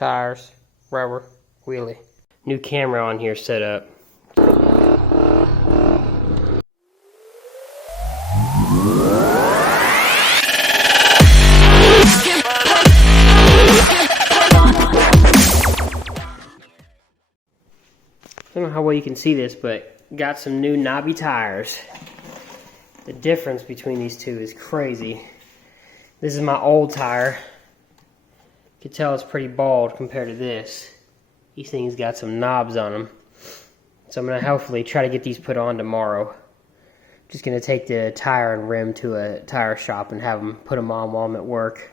tires, rubber, wheelie. New camera on here set up. I don't know how well you can see this, but got some new knobby tires. The difference between these two is crazy. This is my old tire. You can tell it's pretty bald compared to this. These things got some knobs on them. So I'm going to hopefully try to get these put on tomorrow. Just going to take the tire and rim to a tire shop and have them put them on while I'm at work.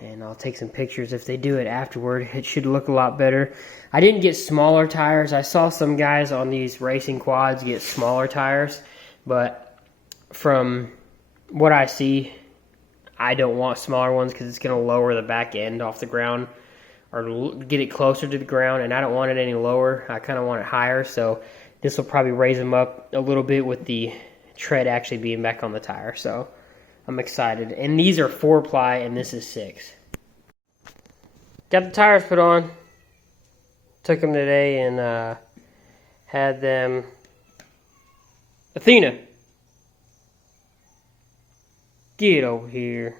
And I'll take some pictures if they do it afterward. It should look a lot better. I didn't get smaller tires. I saw some guys on these racing quads get smaller tires. But from what I see, I don't want smaller ones because it's going to lower the back end off the ground or get it closer to the ground, and I don't want it any lower. I kind of want it higher, so this will probably raise them up a little bit with the tread actually being back on the tire. So I'm excited. And these are 4-ply, and this is 6. Got the tires put on. Took them today and had them... Athena! Get over here.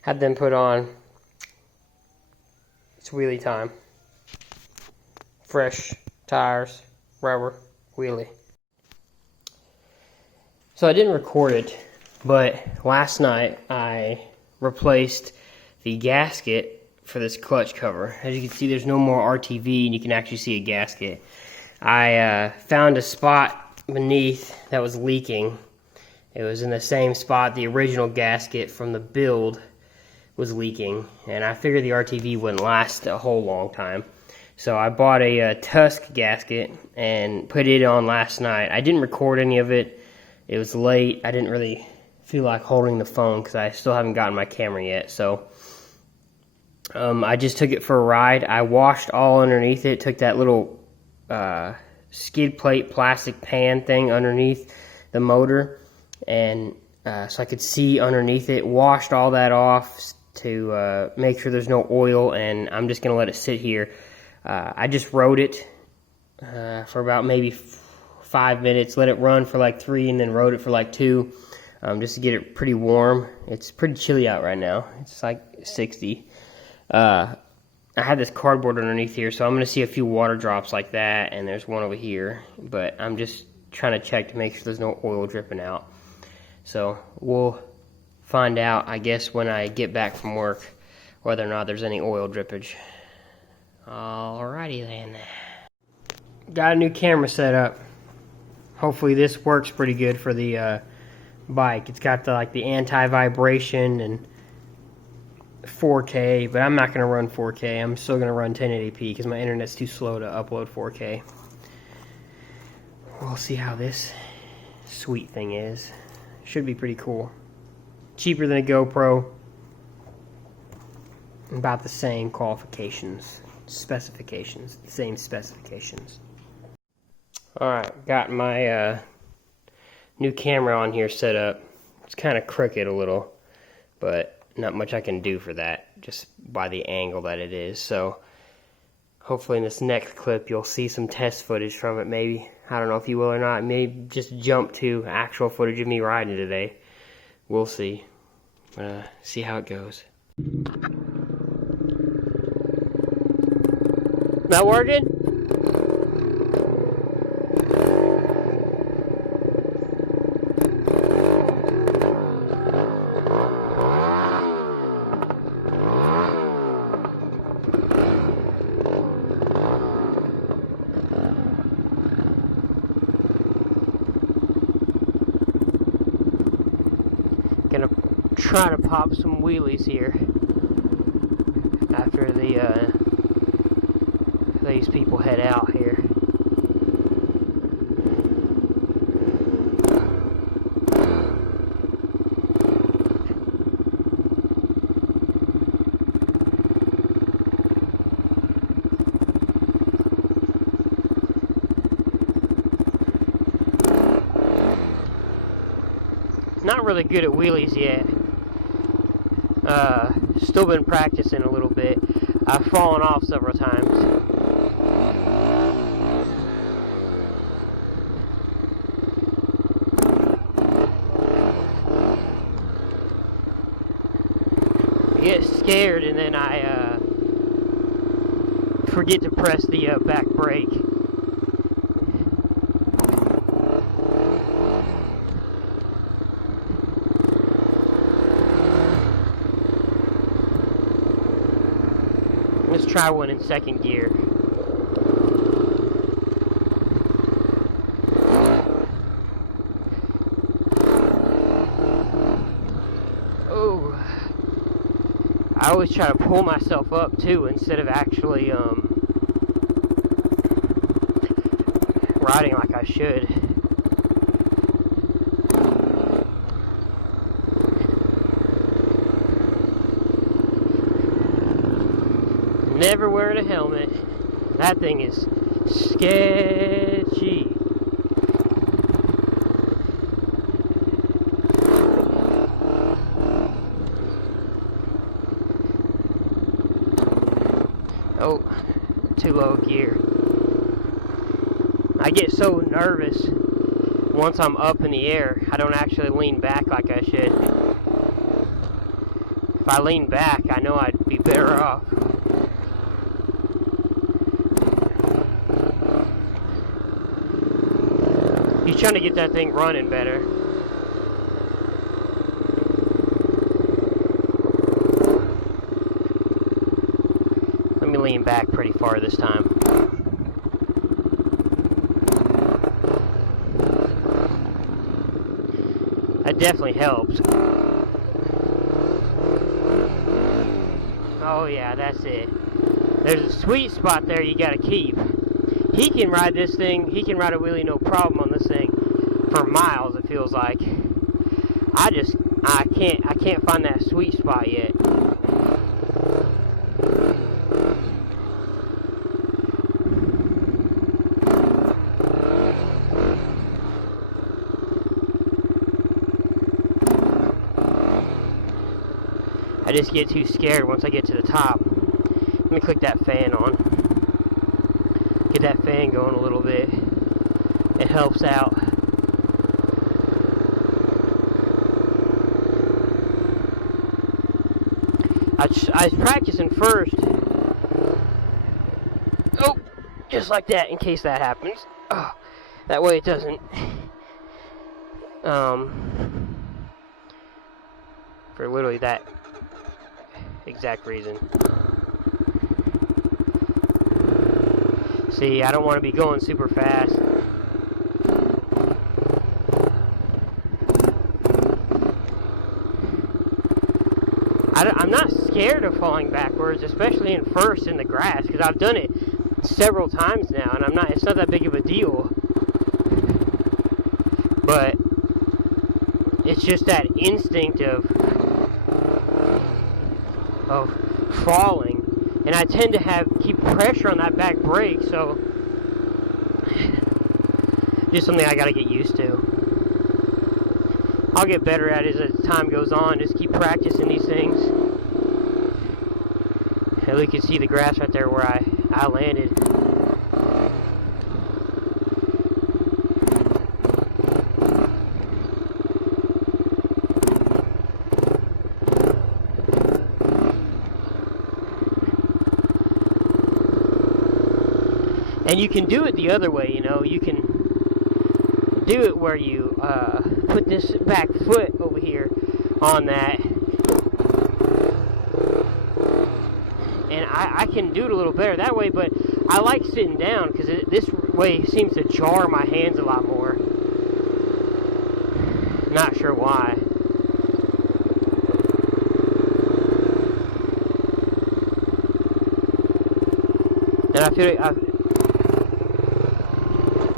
Had them put on. It's wheelie time. Fresh tires, rubber, wheelie. So I didn't record it, but last night I replaced the gasket for this clutch cover. As you can see, there's no more RTV and you can actually see a gasket. I found a spot beneath that was leaking. It was in the same spot the original gasket from the build was leaking, and I figured the RTV wouldn't last a whole long time. So I bought a Tusk gasket and put it on last night. I didn't record any of it. It was late. I didn't really feel like holding the phone because I still haven't gotten my camera yet. So I just took it for a ride. I washed all underneath it, took that little skid plate plastic pan thing underneath the motor, and so I could see underneath it, washed all that off to make sure there's no oil, and I'm just going to let it sit here. I just rode it for about maybe 5 minutes, let it run for like 3, and then rode it for like 2, just to get it pretty warm. It's pretty chilly out right now. It's like 60. I had this cardboard underneath here, so I'm going to see a few water drops like that, and there's one over here, but I'm just trying to check to make sure there's no oil dripping out. So we'll find out, I guess, when I get back from work, whether or not there's any oil drippage. Alrighty then. Got a new camera set up. Hopefully this works pretty good for the bike. It's got the anti-vibration and 4K, but I'm not going to run 4K. I'm still going to run 1080p because my internet's too slow to upload 4K. We'll see how this sweet thing is. Should be pretty cool. Cheaper than a GoPro. About the same qualifications. Specifications. Same specifications. Alright, got my new camera on here set up. It's kind of crooked a little, but not much I can do for that, just by the angle that it is. So hopefully in this next clip you'll see some test footage from it maybe. I don't know if you will or not. Maybe just jump to actual footage of me riding today. We'll see. See how it goes. Not working? Gonna try to pop some wheelies here after these people head out here. Not really good at wheelies yet. Still been practicing a little bit. I've fallen off several times. I get scared and then I forget to press the back brake. Let's try one in second gear. Oh, I always try to pull myself up too instead of actually riding like I should. Never wearing a helmet. That thing is sketchy. Oh, too low gear. I get so nervous once I'm up in the air, I don't actually lean back like I should. If I lean back, I know I'd be better off. He's trying to get that thing running better. Let me lean back pretty far this time. That definitely helps. Oh yeah, that's it. There's a sweet spot there you gotta keep. He can ride this thing, he can ride a wheelie no problem on this thing for miles, it feels like. I can't find that sweet spot yet. I just get too scared once I get to the top. Let me click that fan on. Get that fan going a little bit. It helps out. I was practicing first. Oh, just like that, in case that happens. Oh, that way it doesn't. For literally that exact reason. See, I don't want to be going super fast. I'm not scared of falling backwards, especially in first in the grass, because I've done it several times now, and it's not that big of a deal. But it's just that instinct of falling, and I tend to keep pressure on that back brake, so just something I gotta get used to. I'll get better at it as time goes on. Just keep practicing these things. And you can see the grass right there where I landed. And you can do it the other way, you know. You can do it where you put this back foot over here on that, and I can do it a little better that way, but I like sitting down because this way seems to jar my hands a lot more. Not sure why. And I feel like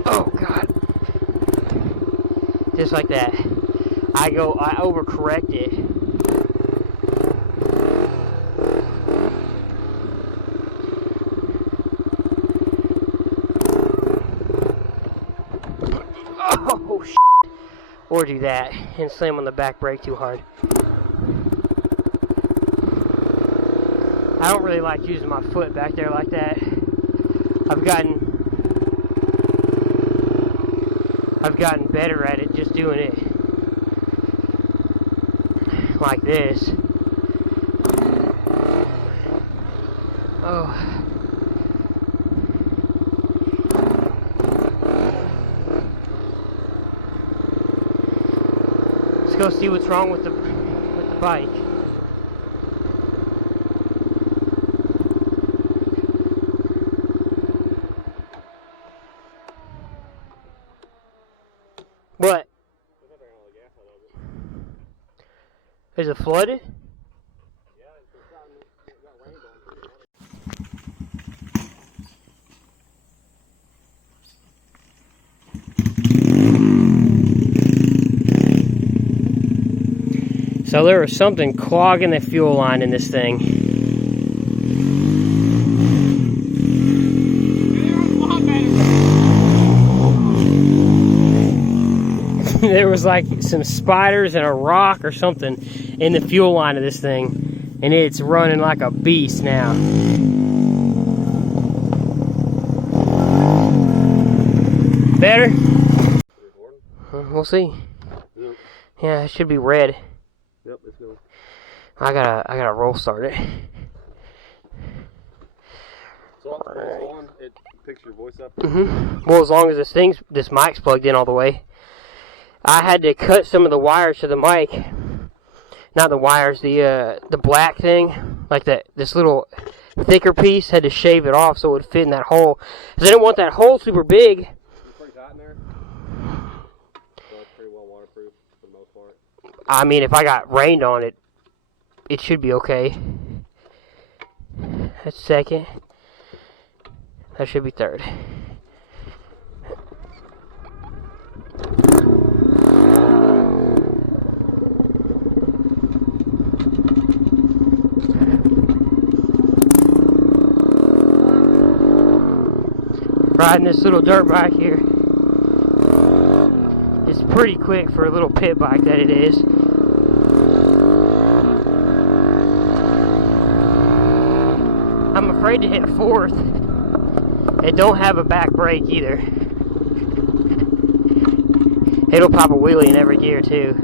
oh God. Just like that. I overcorrect it. Oh, shit. Or do that and slam on the back brake too hard. I don't really like using my foot back there like that. I've gotten better at it just doing it like this. Oh. Let's go see what's wrong with the bike. What? Is it flooded? So there was something clogging the fuel line in this thing. There was like some spiders and a rock or something in the fuel line of this thing, and it's running like a beast now. Better? We'll see. Yep. Yeah, it should be red. Yep, let's go. I gotta roll start it. So on, it picks your voice up. Well, as long as this mic's plugged in all the way. I had to cut some of the wires to the mic. Not the wires, the black thing, like this little thicker piece. Had to shave it off so it would fit in that hole. Cause I didn't want that hole super big. It's pretty hot in there. So it's pretty well waterproof for the most part. I mean, if I got rained on it, it should be okay. That's second. That should be third. Riding this little dirt bike here. It's pretty quick for a little pit bike that it is. I'm afraid to hit fourth. It don't have a back brake either. It'll pop a wheelie in every gear too.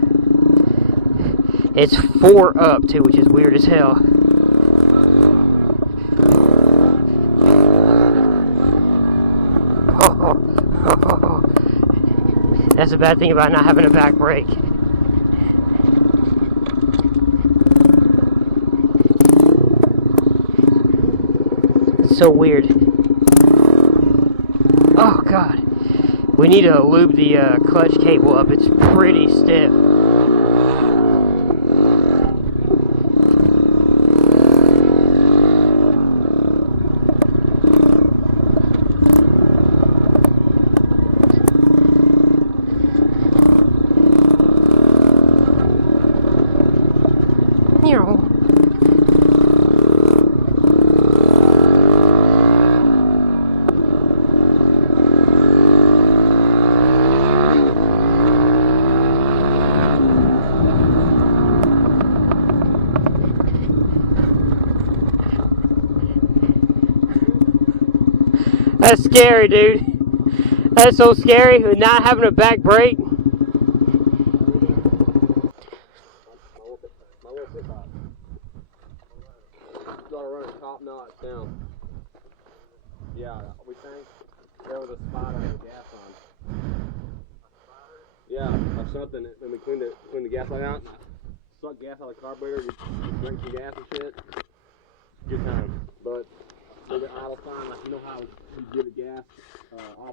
It's 4 up too, which is weird as hell. That's the bad thing about not having a back brake. It's so weird. Oh God. We need to lube the clutch cable up. It's pretty stiff. That's scary, dude. That's so scary with not having a back brake. My little pit box. Gotta run it top notch down. Yeah, we think there was a spot on the gas line. Yeah, or something. When we cleaned the gas line out, and I sucked gas out of the carburetor, you drink some gas and shit. Good time. But with the idle sign, like you know how you give it gas off